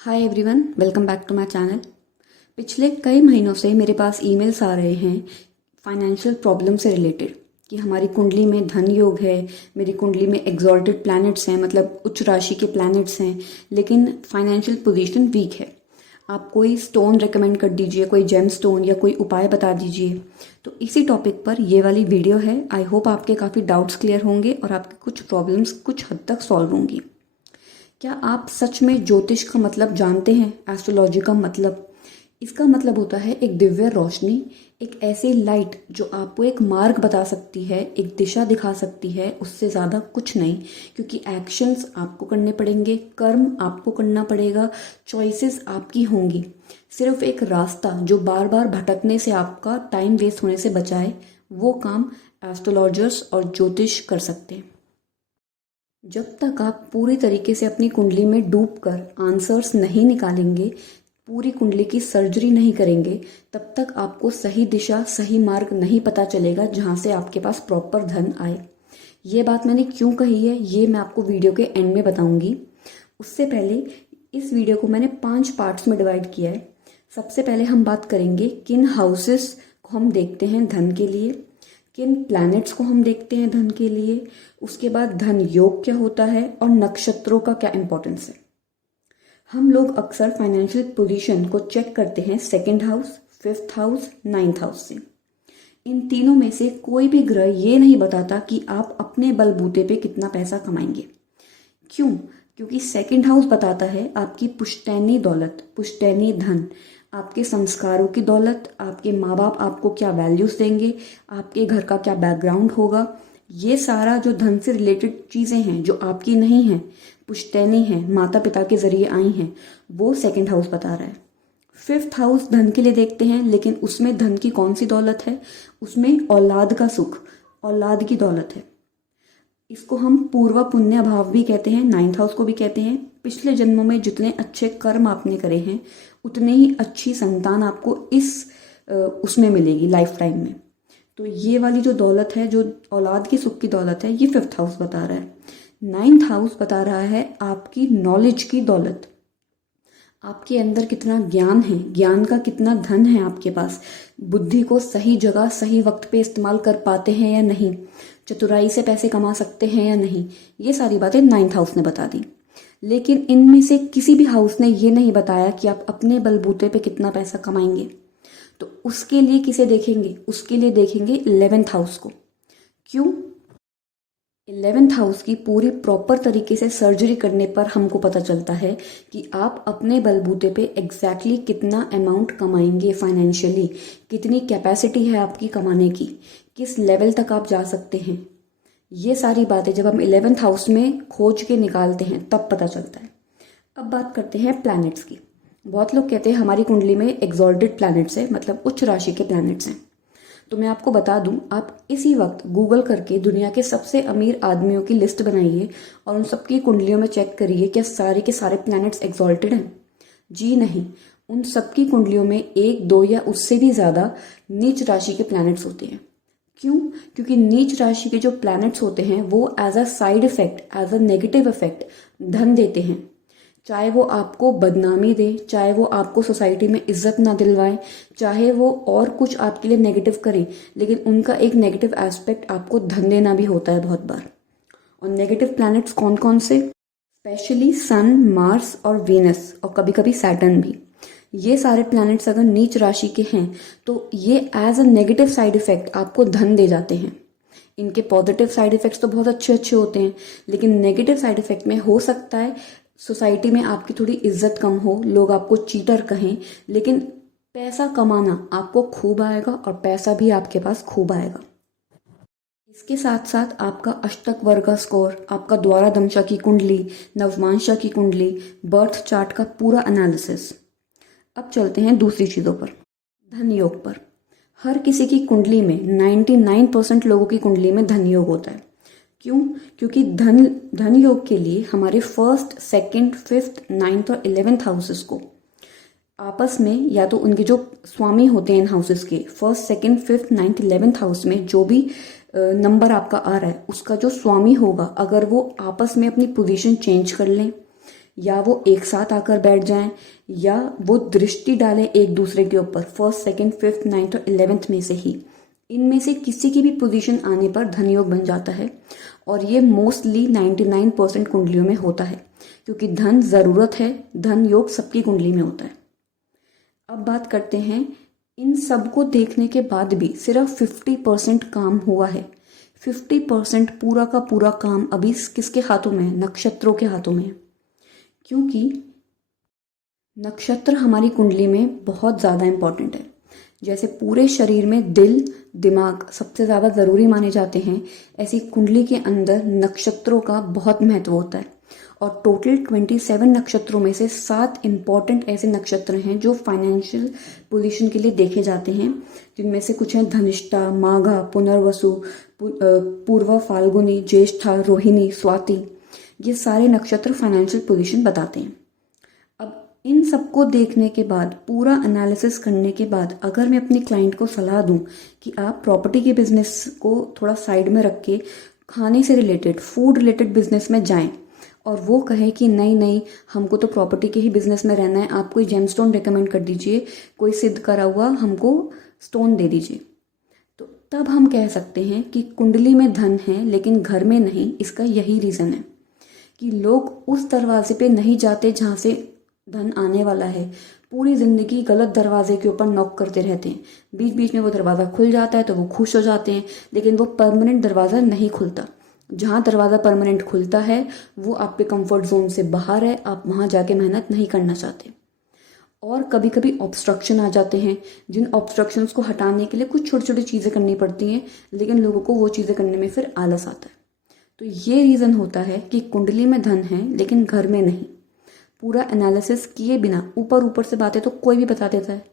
Hi everyone, welcome back to my channel. पिछले कई महीनों से मेरे पास ईमेल्स आ रहे हैं फाइनेंशियल प्रॉब्लम से रिलेटेड कि हमारी कुंडली में धन योग है, मेरी कुंडली में एग्जॉल्टेड प्लैनेट्स हैं, मतलब उच्च राशि के प्लैनेट्स हैं, लेकिन फाइनेंशियल पोजीशन वीक है। आप कोई स्टोन रेकमेंड कर दीजिए, कोई जेम स्टोन या कोई उपाय बता दीजिए। तो इसी टॉपिक पर ये वाली वीडियो है। आई होप आपके काफ़ी डाउट्स क्लियर होंगे और आपके कुछ प्रॉब्लम्स कुछ हद तक सॉल्व होंगी। क्या आप सच में ज्योतिष का मतलब जानते हैं? एस्ट्रोलॉजी का मतलब, इसका मतलब होता है एक दिव्य रोशनी, एक ऐसी लाइट जो आपको एक मार्ग बता सकती है, एक दिशा दिखा सकती है, उससे ज़्यादा कुछ नहीं। क्योंकि एक्शंस आपको करने पड़ेंगे, कर्म आपको करना पड़ेगा, चॉइसेस आपकी होंगी। सिर्फ एक रास्ता जो बार बार भटकने से आपका टाइम वेस्ट होने से बचाए, वो काम एस्ट्रोलॉजर्स और ज्योतिष कर सकते हैं। जब तक आप पूरी तरीके से अपनी कुंडली में डूबकर आंसर्स नहीं निकालेंगे, पूरी कुंडली की सर्जरी नहीं करेंगे, तब तक आपको सही दिशा, सही मार्ग नहीं पता चलेगा जहाँ से आपके पास प्रॉपर धन आए। ये बात मैंने क्यों कही है, ये मैं आपको वीडियो के एंड में बताऊंगी। उससे पहले इस वीडियो को मैंने 5 पार्ट्स में डिवाइड किया है। सबसे पहले हम बात करेंगे किन हाउसेस को हम देखते हैं धन के लिए, किन प्लैनेट्स को हम देखते हैं धन के लिए, उसके बाद धन योग क्या होता है और नक्षत्रों का क्या इंपॉर्टेंस है। हम लोग अक्सर फाइनेंशियल पोजीशन को चेक करते हैं 2nd house, 5th house, 9th house से। इन तीनों में से कोई भी ग्रह ये नहीं बताता कि आप अपने बलबूते पे कितना पैसा कमाएंगे। क्यों? क्योंकि 2nd हाउस बताता है आपकी पुश्तैनी दौलत, पुश्तैनी धन, आपके संस्कारों की दौलत, आपके माँ बाप आपको क्या वैल्यूज देंगे, आपके घर का क्या बैकग्राउंड होगा। ये सारा जो धन से रिलेटेड चीज़ें हैं जो आपकी नहीं हैं, पुश्तैनी हैं, माता पिता के जरिए आई हैं, वो 2nd हाउस बता रहा है। 5th हाउस धन के लिए देखते हैं, लेकिन उसमें धन की कौन सी दौलत है? उसमें औलाद का सुख, औलाद की दौलत है। इसको हम पूर्व पुण्य भाव भी कहते हैं, 9th हाउस को भी कहते हैं। पिछले जन्मों में जितने अच्छे कर्म आपने करे हैं, उतने ही अच्छी संतान आपको इस उसमें मिलेगी, लाइफ टाइम में। तो ये वाली जो दौलत है, जो औलाद की सुख की दौलत है, ये 5th हाउस बता रहा है। 9th हाउस बता रहा है आपकी नॉलेज की दौलत, आपके अंदर कितना ज्ञान है, ज्ञान का कितना धन है आपके पास, बुद्धि को सही जगह सही वक्त पे इस्तेमाल कर पाते हैं या नहीं, चतुराई से पैसे कमा सकते हैं या नहीं। ये सारी बातें 9th हाउस ने बता दी। लेकिन इनमें से किसी भी हाउस ने ये नहीं बताया कि आप अपने बलबूते पे कितना पैसा कमाएंगे। तो उसके लिए किसे देखेंगे? उसके लिए देखेंगे 11th हाउस को। क्यों? 11th हाउस की पूरी प्रॉपर तरीके से सर्जरी करने पर हमको पता चलता है कि आप अपने बलबूते पे एग्जैक्टली कितना अमाउंट कमाएंगे फाइनेंशियली, कितनी कैपेसिटी है आपकी कमाने की, किस लेवल तक आप जा सकते हैं। ये सारी बातें जब हम 11th हाउस में खोज के निकालते हैं तब पता चलता है। अब बात करते हैं प्लैनेट्स की। बहुत लोग कहते हैं हमारी कुंडली में एग्जॉल्टेड प्लैनेट्स है, मतलब उच्च राशि के प्लैनेट्स हैं। तो मैं आपको बता दूं, आप इसी वक्त गूगल करके दुनिया के सबसे अमीर आदमियों की लिस्ट बनाइए और उन सबकी कुंडलियों में चेक करिए क्या सारे के सारे प्लैनेट्स एग्जॉल्टेड हैं। जी नहीं, उन सबकी कुंडलियों में 1, 2 या उससे भी ज़्यादा नीच राशि के प्लैनेट्स होते हैं। क्यों? क्योंकि नीच राशि के जो प्लैनेट्स होते हैं वो as a side effect, as a negative effect धन देते हैं। चाहे वो आपको बदनामी दे, चाहे वो आपको सोसाइटी में इज्जत ना दिलवाए, चाहे वो और कुछ आपके लिए नेगेटिव करें, लेकिन उनका एक नेगेटिव एस्पेक्ट आपको धन देना भी होता है बहुत बार। और नेगेटिव प्लैनेट्स कौन कौन से? स्पेशली सन, मार्स और वीनस और कभी कभी सैटर्न भी। ये सारे प्लैनेट्स अगर नीच राशि के हैं तो ये as a negative side effect आपको धन दे जाते हैं। इनके पॉजिटिव साइड इफेक्ट्स तो बहुत अच्छे अच्छे होते हैं, लेकिन नेगेटिव साइड इफेक्ट में हो सकता है सोसाइटी में आपकी थोड़ी इज्जत कम हो, लोग आपको चीटर कहें, लेकिन पैसा कमाना आपको खूब आएगा और पैसा भी आपके पास खूब आएगा। इसके साथ साथ आपका अष्टक वर्ग का स्कोर, आपका द्वारा दंशा की कुंडली, नवमांशा की कुंडली, बर्थ चार्ट का पूरा एनालिसिस। अब चलते हैं दूसरी चीज़ों पर, धन योग पर। हर किसी की कुंडली में 99% लोगों की कुंडली में धन योग होता है। क्यों? क्योंकि धन योग के लिए हमारे 1st, 2nd, 5th, 9th और 11th हाउसेस को आपस में, या तो उनके जो स्वामी होते हैं इन हाउसेस के 1st, 2nd, 5th, 9th, 11th house में जो भी नंबर आपका आ रहा है उसका जो स्वामी होगा, अगर वो आपस में अपनी पोजीशन चेंज कर लें या वो एक साथ आकर बैठ जाएं या वो दृष्टि डालें एक दूसरे के ऊपर, फर्स्ट सेकंड फिफ्थ नाइन्थ और 11th में से ही, इनमें से किसी की भी पोजीशन आने पर धन योग बन जाता है। और ये मोस्टली 99% कुंडलियों में होता है, क्योंकि धन ज़रूरत है, धन योग सबकी कुंडली में होता है। अब बात करते हैं, इन सब को देखने के बाद भी सिर्फ 50% काम हुआ है। 50% पूरा का पूरा काम अभी किसके हाथों में है? नक्षत्रों के हाथों में है। क्योंकि नक्षत्र हमारी कुंडली में बहुत ज़्यादा इम्पॉर्टेंट है। जैसे पूरे शरीर में दिल दिमाग सबसे ज़्यादा ज़रूरी माने जाते हैं, ऐसी कुंडली के अंदर नक्षत्रों का बहुत महत्व होता है। और टोटल 27 नक्षत्रों में से 7 इम्पॉर्टेंट ऐसे नक्षत्र हैं जो फाइनेंशियल पोजीशन के लिए देखे जाते हैं, जिनमें से कुछ हैं धनिष्ठा, माघा, पुनर्वसु, पूर्वा, फाल्गुनी, ज्येष्ठा, रोहिणी, स्वाति। ये सारे नक्षत्र फाइनेंशियल पोजीशन बताते हैं। अब इन सबको देखने के बाद, पूरा एनालिसिस करने के बाद, अगर मैं अपने क्लाइंट को सलाह दूं कि आप प्रॉपर्टी के बिजनेस को थोड़ा साइड में रख के खाने से रिलेटेड, फूड रिलेटेड बिजनेस में जाएं, और वो कहे कि नहीं नहीं हमको तो प्रॉपर्टी के ही बिजनेस में रहना है, आप कोई जेमस्टोन रेकमेंड कर दीजिए, कोई सिद्ध करा हुआ हमको स्टोन दे दीजिए, तो तब हम कह सकते हैं कि कुंडली में धन है लेकिन घर में नहीं। इसका यही रीज़न है कि लोग उस दरवाजे पे नहीं जाते जहाँ से धन आने वाला है। पूरी ज़िंदगी गलत दरवाजे के ऊपर नॉक करते रहते हैं। बीच बीच में वो दरवाज़ा खुल जाता है तो वो खुश हो जाते हैं, लेकिन वो परमानेंट दरवाज़ा नहीं खुलता। जहाँ दरवाज़ा परमानेंट खुलता है वो आपके कंफर्ट जोन से बाहर है, आप वहाँ जाके मेहनत नहीं करना चाहते। और कभी कभी ऑब्स्ट्रक्शन आ जाते हैं, जिन ऑब्स्ट्रक्शंस को हटाने के लिए कुछ छोटी छोटी चीज़ें करनी पड़ती हैं, लेकिन लोगों को वो चीज़ें करने में फिर आलस आता है। तो ये रीज़न होता है कि कुंडली में धन है लेकिन घर में नहीं। पूरा एनालिसिस किए बिना ऊपर ऊपर से बातें तो कोई भी बता देता है।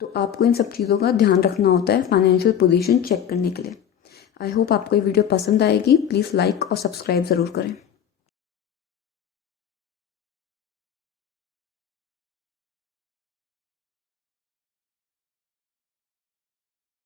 तो आपको इन सब चीज़ों का ध्यान रखना होता है फाइनेंशियल पोजीशन चेक करने के लिए। आई होप आपको ये वीडियो पसंद आएगी। प्लीज़ लाइक और सब्सक्राइब ज़रूर करें।